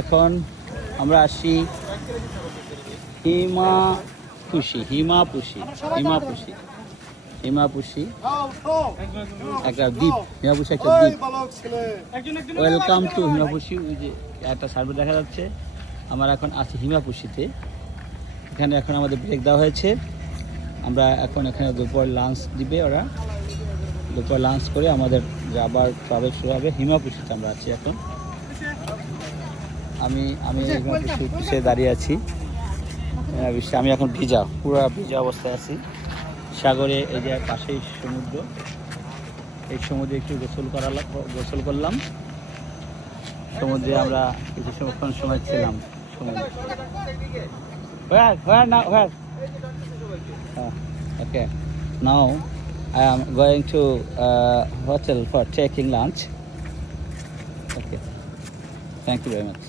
এখন আমরা আসি হিমাপুশি একটা দ্বীপ। হিমাপুশি একটা দ্বীপ। Welcome to Himapushi. ওই যে একটা সার্ভে দেখা যাচ্ছে। আমরা এখন আছি হিমাপুশিতে। এখানে এখন আমাদের ব্রেক দেওয়া হয়েছে। আমরা এখন এখানে দুপুর লাঞ্চ দিবে ওরা। দুপুর লাঞ্চ করে আমাদের আবার ট্রাভেল শুরু হবে। হিমাপুশিতে আমরা আছি এখন। আমি হিমাপুশিতে দাঁড়িয়ে আছি। আমি এখন পুরো ভিজা অবস্থায় আছি। সাগরে এই যে পাশেই সমুদ্র। এই সমুদ্রে একটু গোসল করলাম। সমুদ্রে আমরা কিছু সময় ছিলাম সমুদ্রে। Okay. Now I am going to hotel for taking lunch. Okay. Thank you very much.